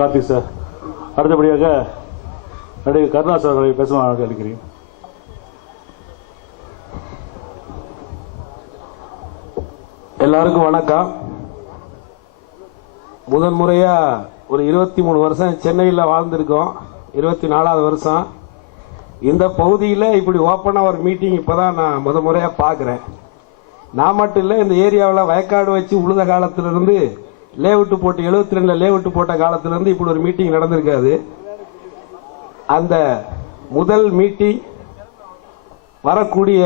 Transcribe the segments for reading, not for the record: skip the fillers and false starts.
Karthi sir. அடுத்தபடியாக நடிகர் கருணாஸ் அவர்களை பேசுமாறு கேட்கிறேன். எல்லாருக்கும் வணக்கம். முதன் முறையா ஒரு 23 வருஷம் சென்னையில் வாழ்ந்திருக்கோம். 24வது வருஷம் இந்த பகுதியில் இப்படி ஓப்பனா ஒரு மீட்டிங் இப்பதான் நான் முதல் முறையா பார்க்கிறேன். நான் மட்டும் இல்லை, இந்த ஏரியாவில் வயக்காடு வச்சு உழுத காலத்திலிருந்து லேஅவுட் போட்டு 72 லேஅவுட் போட்ட காலத்திலிருந்து இப்படி ஒரு மீட்டிங் நடந்திருக்காது. அந்த முதல் மீட்டிங் வரக்கூடிய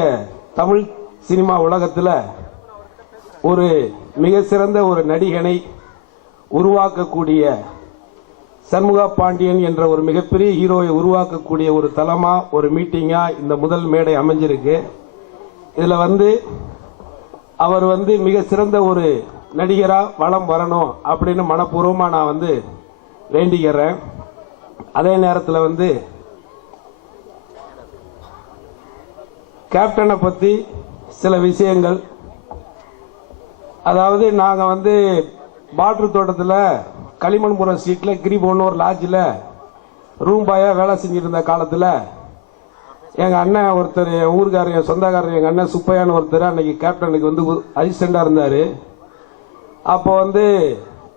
தமிழ் சினிமா உலகத்தில் ஒரு மிக சிறந்த ஒரு நடிகனை உருவாக்கக்கூடிய சண்முக பாண்டியன் என்ற ஒரு மிகப்பெரிய ஹீரோவை உருவாக்கக்கூடிய ஒரு தளமா ஒரு மீட்டிங்கா இந்த முதல் மேடை அமைஞ்சிருக்கு. இதுல அவர் மிக சிறந்த ஒரு நடிகரா வளம் வரணும் அப்படின்னு மனப்பூர்வமா நான் வேண்டிக்கிறேன். அதே நேரத்தில் கேப்டனை பத்தி சில விஷயங்கள், அதாவது நாங்க பாட்ரு தோட்டத்தில் களிமண்புரம் ஸ்ட்ரீட்ல கிரிபோன்னு ஒரு லாட்ஜில் ரூம் பாயா வேலை செஞ்சிருந்த காலத்தில் எங்க அண்ணன் ஒருத்தர், ஊருக்காரர், என் சொந்தக்காரர், எங்க அண்ணன் சுப்பையான்னு ஒருத்தர் அன்னைக்கு கேப்டனுக்கு அசிஸ்டண்டா இருந்தாரு. அப்போ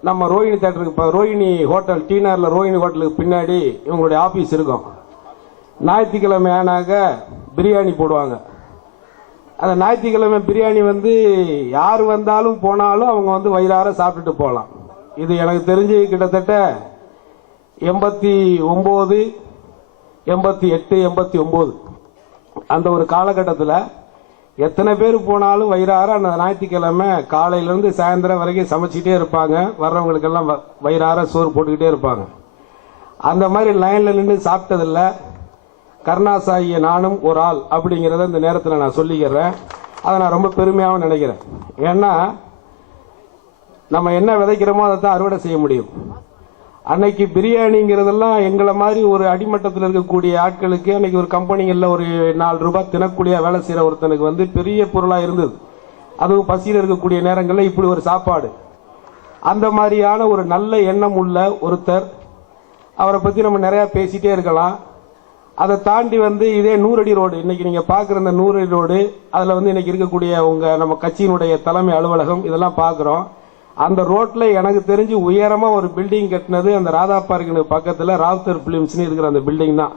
நம்ம ரோஹிணி தேட்டருக்கு, ரோஹிணி ஹோட்டல் டீனர்ல ரோஹிணி ஹோட்டலுக்கு பின்னாடி இவங்களுடைய ஆபீஸ் இருக்கும். ஞாயிற்றுக்கிழமை ஆனாக்க பிரியாணி போடுவாங்க. அந்த ஞாயிற்றுக்கிழமை பிரியாணி யார் வந்தாலும் போனாலும் அவங்க வயிறார சாப்பிட்டுட்டு போகலாம். இது எனக்கு தெரிஞ்சு கிட்டத்தட்ட 89, 88, 89 அந்த ஒரு காலகட்டத்தில் எத்தனை பேர் போனாலும் வயிறார அந்த ஞாயிற்றுக்கிழமை காலையிலிருந்து சாயந்தரம் வரைக்கும் சமைச்சிட்டே இருப்பாங்க. வர்றவங்களுக்கெல்லாம் வயிறார சோறு போட்டுக்கிட்டே இருப்பாங்க. அந்த மாதிரி லைன்ல நின்று சாப்பிட்டதில்லை. கருணாசாகிய நானும் ஒரு ஆள் அப்படிங்கிறத இந்த நேரத்தில் நான் சொல்லிக்கிறேன். அதை நான் ரொம்ப பெருமையாகவும் நினைக்கிறேன். ஏன்னா நம்ம என்ன விதைக்கிறோமோ அதை தான் அறுவடை செய்ய முடியும். அன்னைக்கு பிரியாணிங்கிறதெல்லாம் எங்களை மாதிரி ஒரு அடிமட்டத்தில் இருக்கக்கூடிய ஆட்களுக்கு அன்னைக்கு ஒரு கம்பெனிகளில் ஒரு 4 ரூபாய் தினக்கூலியா வேலை செய்யற ஒருத்தனுக்கு பெரிய பொருளா இருந்தது. அதுவும் பசியில் இருக்கக்கூடிய நேரங்களில் இப்படி ஒரு சாப்பாடு, அந்த மாதிரியான ஒரு நல்ல எண்ணம் உள்ள ஒருத்தர். அவரை பத்தி நம்ம நிறைய பேசிட்டே இருக்கலாம். அதை தாண்டி இதே 100 அடி ரோடு, இன்னைக்கு நீங்க பாக்குற இந்த 100 அடி ரோடு, அதுல இன்னைக்கு இருக்கக்கூடிய நம்ம கட்சியினுடைய தலைமை அலுவலகம், இதெல்லாம் பாக்குறோம். அந்த ரோட்ல எனக்கு தெரிஞ்சு உயரமா ஒரு பில்டிங் கட்டினது அந்த ராதா பார்க்கு பக்கத்துல ராவ்தர் பிலிம்ஸ் இருக்கிற அந்த பில்டிங் தான்.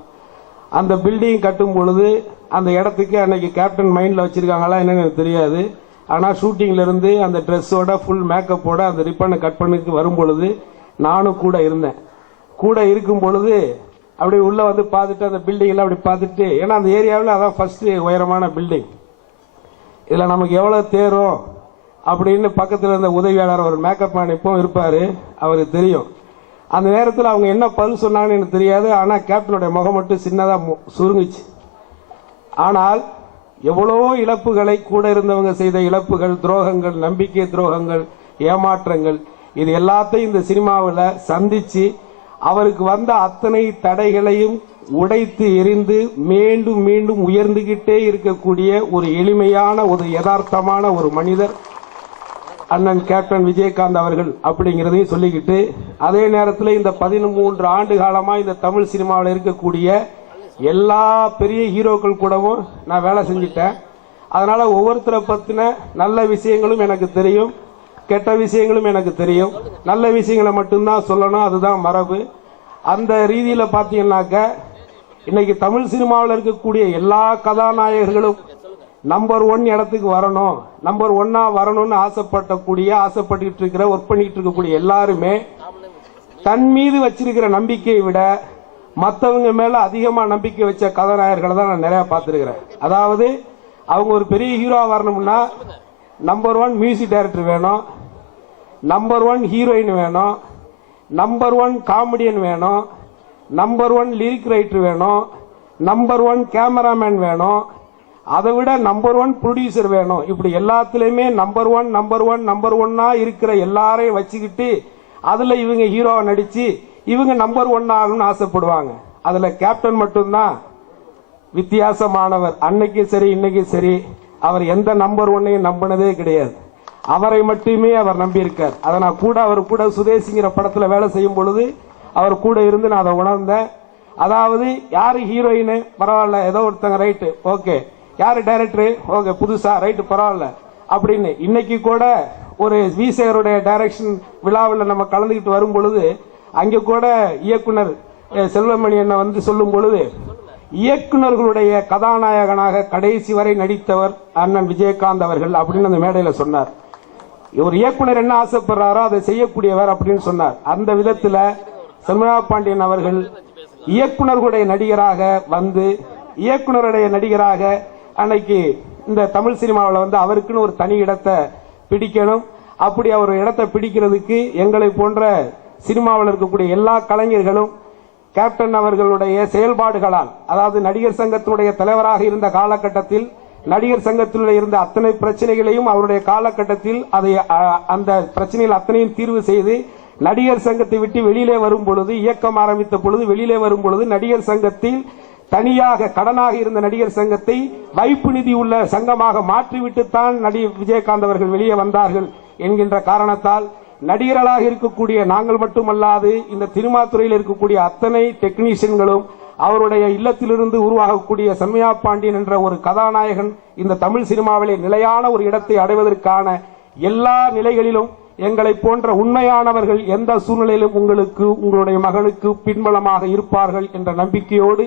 அந்த பில்டிங் கட்டும் பொழுது அந்த இடத்துக்கு அன்னைக்கு கேப்டன் மைண்ட்ல வச்சிருக்காங்களா என்னன்னு எனக்கு தெரியாது. ஆனா ஷூட்டிங்ல இருந்து அந்த ட்ரெஸ்ஸோட ஃபுல் மேக்கப்போட அந்த ரிப்பனை கட் பண்ணிட்டு வரும் பொழுது நானும் கூட இருந்தேன். கூட இருக்கும் பொழுது அப்படி உள்ள பார்த்துட்டு அந்த பில்டிங் எல்லாம் அப்படி பார்த்துட்டு, ஏன்னா அந்த ஏரியாவில் அதான் ஃபர்ஸ்ட் உயரமான பில்டிங், இதுல நமக்கு எவ்வளவு தேரும் அப்படின்னு பக்கத்தில் இருந்த உதவியாளர் ஒரு மேக்கப் மேன் இப்போ இருப்பாரு, அவருக்கு தெரியும். அந்த நேரத்தில் அவங்க என்ன பதில் சொன்னாங்கன்னு எனக்கு தெரியாது. ஆனா கேப்டனுடைய முகம் மட்டும் சின்னதா சுருங்குச்சு. ஆனால் எவ்வளவோ இழப்புகளை கூட இருந்தவங்க செய்த இழப்புகள், துரோகங்கள், நம்பிக்கை துரோகங்கள், ஏமாற்றங்கள், இது எல்லாத்தையும் இந்த சினிமாவில் சந்திச்சு அவருக்கு வந்த அத்தனை தடைகளையும் உடைத்து எரிந்து மீண்டும் மீண்டும் உயர்ந்துகிட்டே இருக்கக்கூடிய ஒரு எளிமையான ஒரு யதார்த்தமான ஒரு மனிதர் அண்ணன் கேப்டன் விஜயகாந்த் அவர்கள் அப்படிங்கிறதையும் சொல்லிக்கிட்டு, அதே நேரத்தில் இந்த 13 ஆண்டு காலமா இந்த தமிழ் சினிமாவில் இருக்கக்கூடிய எல்லா பெரிய ஹீரோக்கள் கூடவும் நான் வேலை செஞ்சிட்டேன். அதனால ஒவ்வொருத்தரை பத்தின நல்ல விஷயங்களும் எனக்கு தெரியும், கெட்ட விஷயங்களும் எனக்கு தெரியும். நல்ல விஷயங்களை மட்டும்தான் சொல்லணும், அதுதான் மரபு. அந்த ரீதியில பாத்தீங்கன்னாக்க இன்னைக்கு தமிழ் சினிமாவில் இருக்கக்கூடிய எல்லா கதாநாயகர்களும் நம்பர் 1 இடத்துக்கு வரணும், நம்பர் 1 வரணும்னு ஆசைப்பட்டு இருக்கிற ஒர்க் பண்ணிட்டு இருக்கக்கூடிய எல்லாருமே தன் மீது வச்சிருக்கிற நம்பிக்கையை விட மற்றவங்க மேல அதிகமா நம்பிக்கை வச்ச கதாநாயகர்களை தான் நான் நிறைய பார்த்திருக்கிறேன். அதாவது அவங்க ஒரு பெரிய ஹீரோ வரணும்னா நம்பர் 1 மியூசிக் டைரக்டர் வேணும், நம்பர் 1 ஹீரோயின் வேணும், நம்பர் 1 காமெடியன் வேணும், நம்பர் 1 லிரிக் ரைட்டர் வேணும், நம்பர் 1 கேமராமேன் வேணும், அதை விட நம்பர் 1 ப்ரொடியூசர் வேணும். இப்படி எல்லாத்திலுமே நம்பர் 1 இருக்கிற எல்லாரையும் வச்சுக்கிட்டு அதுல இவங்க ஹீரோவை நடிச்சு இவங்க நம்பர் 1 ஆகணும்னு ஆசைப்படுவாங்க. அதுல கேப்டன் மட்டும்தான் வித்தியாசமானவர். அன்னைக்கும் சரி இன்னைக்கும் சரி அவர் எந்த நம்பர் 1ஐயும் நம்பினதே கிடையாது. அவரை மட்டுமே அவர் நம்பியிருக்கார். அதை நான் கூட அவர் கூட சுதேசிங்கிற படத்துல வேலை செய்யும் பொழுது அவர் கூட இருந்து நான் அதை உணர்ந்தேன். அதாவது யாரு ஹீரோயின் பரவாயில்ல, ஏதோ ஒருத்தங்க ரைட்டு ஓகே, யாரு டைரக்டர் ஓகே புதுசா ரைட்டு பரவாயில்ல அப்படின்னு. இன்னைக்கு கூட ஒரு விசேகருடைய டைரக்ஷன் விழாவில் நம்ம கலந்துக்கிட்டு வரும் பொழுது அங்க கூட இயக்குனர் செல்வமணி என்ன வந்து சொல்லும் பொழுது, இயக்குனர்களுடைய கதாநாயகனாக கடைசி வரை நடித்தவர் அண்ணன் விஜயகாந்த் அவர்கள் அப்படின்னு அந்த மேடையில சொன்னார். ஒரு இயக்குனர் என்ன ஆசைப்படுறாரோ அதை செய்யக்கூடியவர் அப்படின்னு சொன்னார். அந்த விதத்துல செம்மையா பாண்டியன் அவர்கள் இயக்குனர்களுடைய நடிகராக வந்து இயக்குனருடைய நடிகராக அன்னைக்கு இந்த தமிழ் சினிமாவில் வந்து அவருக்குன்னு ஒரு தனி இடத்தை பிடிக்கணும். அப்படி அவர் இடத்தை பிடிக்கிறதுக்கு எங்களை போன்ற சினிமாவில் இருக்கக்கூடிய எல்லா கலைஞர்களும் கேப்டன் அவர்களுடைய செயல்பாடுகளால், அதாவது நடிகர் சங்கத்தினுடைய தலைவராக இருந்த காலகட்டத்தில் நடிகர் சங்கத்தில் இருந்த அத்தனை பிரச்சனைகளையும் அவருடைய காலகட்டத்தில் அதை அந்த பிரச்சனைகள் அத்தனையும் தீர்வு செய்து நடிகர் சங்கத்தை விட்டு வெளியிலே வரும் பொழுது, இயக்கம் ஆரம்பித்த பொழுது வெளியிலே வரும் பொழுது நடிகர் சங்கத்தில் தனியாக கடனாக இருந்த நடிகர் சங்கத்தை வைப்பு நிதி உள்ள சங்கமாக மாற்றிவிட்டுத்தான் நடிகர் விஜயகாந்த் அவர்கள் வெளியே வந்தார்கள் என்கின்ற காரணத்தால் நடிகர்களாக இருக்கக்கூடிய நாங்கள் மட்டுமல்லாது இந்த சினிமா துறையில் இருக்கக்கூடிய அத்தனை டெக்னீஷியன்களும் அவருடைய இல்லத்திலிருந்து உருவாகக்கூடிய செம்மையா பாண்டியன் என்ற ஒரு கதாநாயகன் இந்த தமிழ் சினிமாவிலே நிலையான ஒரு இடத்தை அடைவதற்கான எல்லா நிலைகளிலும் எங்களை போன்ற உண்மையானவர்கள் எந்த சூழ்நிலையிலும் உங்களுக்கு உங்களுடைய மகனுக்கு பின்பலமாக இருப்பார்கள் என்ற நம்பிக்கையோடு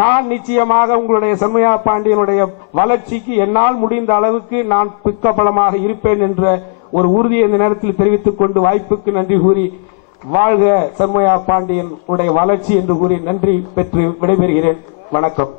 நான் நிச்சயமாக உங்களுடைய செம்மையா பாண்டியனுடைய வளர்ச்சிக்கு என்னால் முடிந்த அளவுக்கு நான் பிக்கபலமாக இருப்பேன் என்ற ஒரு உறுதியை இந்த நேரத்தில் தெரிவித்துக் கொண்டு வாய்ப்புக்கு நன்றி கூறி வாழ்க செம்மையா பாண்டியன் உடைய வளர்ச்சி என்று கூறி நன்றி பெற்று விடைபெறுகிறேன். வணக்கம்.